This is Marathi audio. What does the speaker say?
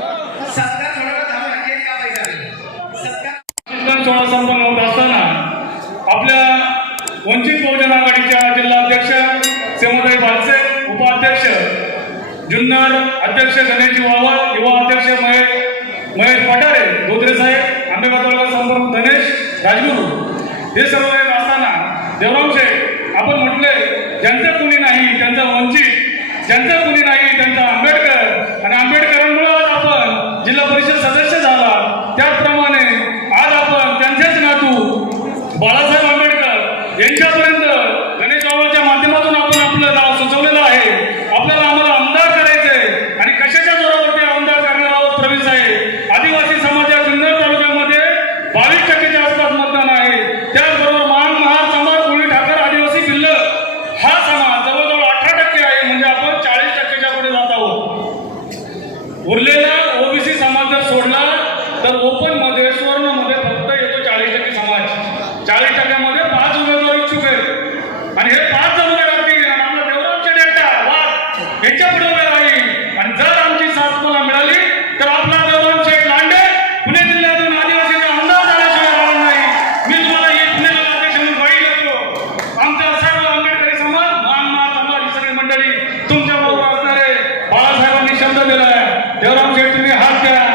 सत्कार थोडा थांबा नक्की का पाहिजे सत्कार सोहळा संपन्न होत असताना आपल्या वंचित बहुजन आघाडीच्या जिल्हा अध्यक्ष सेमोताई भालसे, उपाध्यक्ष जुन्नर, अध्यक्ष गणेशजी वावळ, युवा अध्यक्ष महेश पठारे, धोत्रे साहेब, आंबेगाव तालुका संपर्क गणेश राजगुरू हे सर्व येत असताना देवराम शेठ आपण म्हटले ज्यांचं कुणी नाही त्यांचा वंचित, ज्यांचं कुणी नाही त्यांचा आंबेडकर, आणि आंबेडकरांमुळे आपण जिल्हा परिषद सदस्य झाला. त्याचप्रमाणे आज आपण त्यांचेच नातू बाळासाहेब आंबेडकर यांच्यापर्यंत गणेश वावळच्या माध्यमातून आपण आपलं नाव सुचवलेलं आहे. आपल्याला आम्हाला आमदार करायचंय आणि कशाच्या जोरावरती आमदार करणार आहोत प्रवीण साहेब. आदिवासी समाजाच्या जुन्नर तालुक्यामध्ये 22% आसपास मतदान आहे. त्याचबरोबर महार समाज, कोळी, ठाकर, आदिवासी भिल्ल हा समाज जवळजवळ 18% आहे. म्हणजे आपण 40%च्या पुढे जात आहोत. उरलेला ओबीसी समाज जर सोडला तर ओपन मध्ये, स्वर्ण मध्ये फक्त येतो 40% समाज. 40%मध्ये 5 उमेदवार इच्छुक आहेत आणि हे 5 जण उभे राहतील आणि आपला देवरामचे डेटा वाद यांच्या पुढे उभे राहील. आणि जर आमची साथ मला मिळाली तर आपला देवराम शेठ लांडे पुणे जिल्ह्यातून आदिवासीचा आमदार झाल्याशिवाय राहणार नाही. मी तुम्हाला हे पुण्याला अध्यक्ष म्हणून ग्वाही देतो. आमचा सर्व आंबेडकरी समाज, महान समाज, ही सगळी मंडळी तुमच्या बरोबर असणारे बाळासाहेबांनी शब्द दिलाय. देवराम शेठ तुम्ही हात द्या.